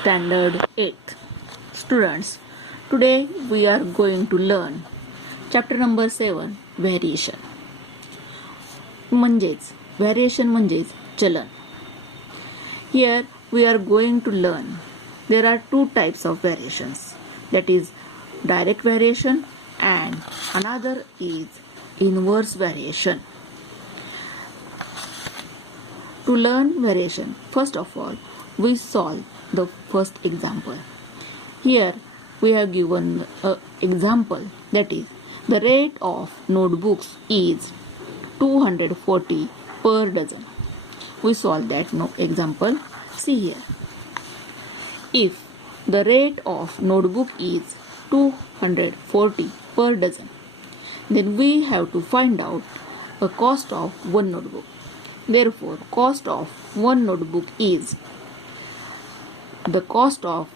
Standard 8th. Students, today we are going to learn chapter number 7, Variation. Variation म्हणजेच चलन. Here we are going to learn there are two types of variations, that is direct variation and another is inverse variation. To learn variation, first of all, we solve the first example. Here we have given an example, that is the rate of notebooks is 240 per dozen. We solve that example. See here. If the rate of notebook is 240 per dozen, then we have to find out the cost of one notebook. Therefore, cost of one notebook is the cost of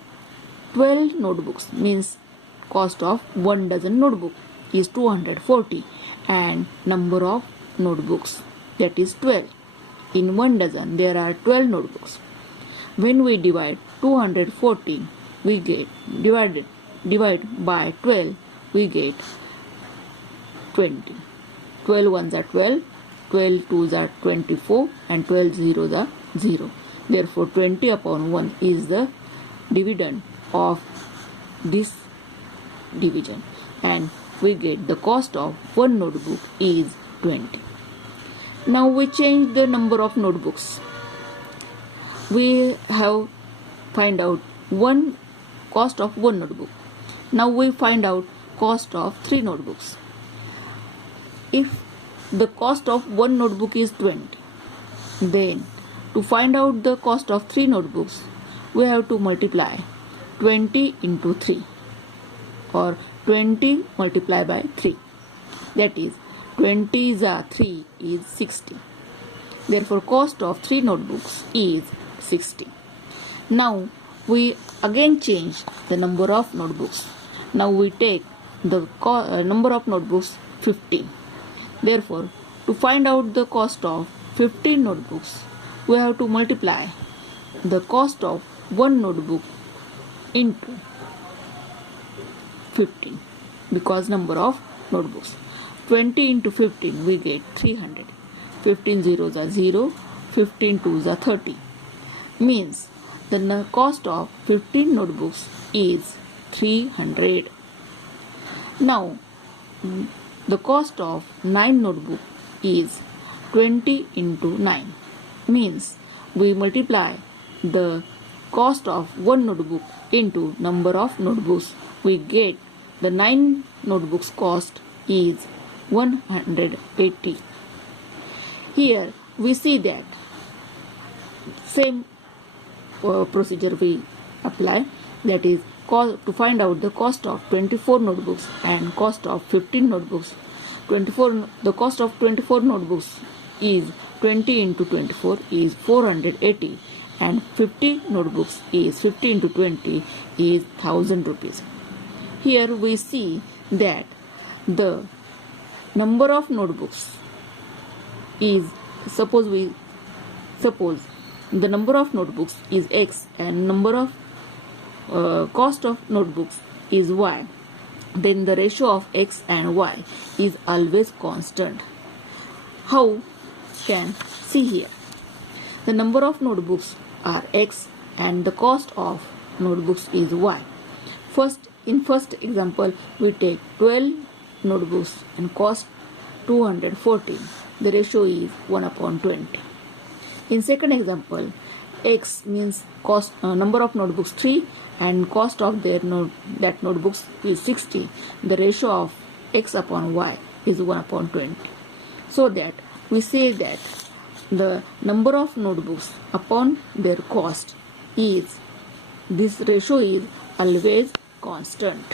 12 notebooks, means cost of 1 dozen notebook is 240 and number of notebooks, that is 12. In 1 dozen there are 12 notebooks. When we divide 240, we get divide by 12, we get 20. 12 ones are 12, 12 twos are 24 and 12 zeros are 0. Therefore 20 upon 1 is the dividend of this division and we get the cost of one notebook is 20. Now we change the number of notebooks. We have find out one cost of one notebook. Now we find out cost of 3 notebooks. If the cost of one notebook is 20, then to find out the cost of 3 notebooks, we have to multiply 20 into 3 or 20 multiplied by 3. That is 20 is 3 is 60. Therefore, cost of 3 notebooks is 60. Now we again change the number of notebooks. Now we take the number of notebooks 15. Therefore, to find out the cost of 15 notebooks, we have to multiply the cost of one notebook into 15 because number of notebooks. 20 into 15 we get 300. 15 zeros are 0, 15 twos are 30. Means the cost of 15 notebooks is 300. Now the cost of 9 notebook is 20 into 9. Means we multiply the cost of one notebook into number of notebooks. We get the 9 notebooks cost is 180. Here we see that same procedure we apply, that is to find out the cost of 24 notebooks and cost of 15 notebooks. The cost of 24 notebooks is 20 into 24 is 480 and 50 notebooks is 50 into 20 is 1000 rupees. Here we see that the number of notebooks is, suppose the number of notebooks is X and number of cost of notebooks is Y, then the ratio of X and Y is always constant. How can see here? The number of notebooks are X and the cost of notebooks is Y. In first example, we take 12 notebooks and cost 214. The ratio is 1 upon 20. In second example, X means cost number of notebooks 3 and cost of that notebooks is 60. The ratio of X upon Y is 1 upon 20. So that we say that the number of notebooks upon their cost is, this ratio is always constant.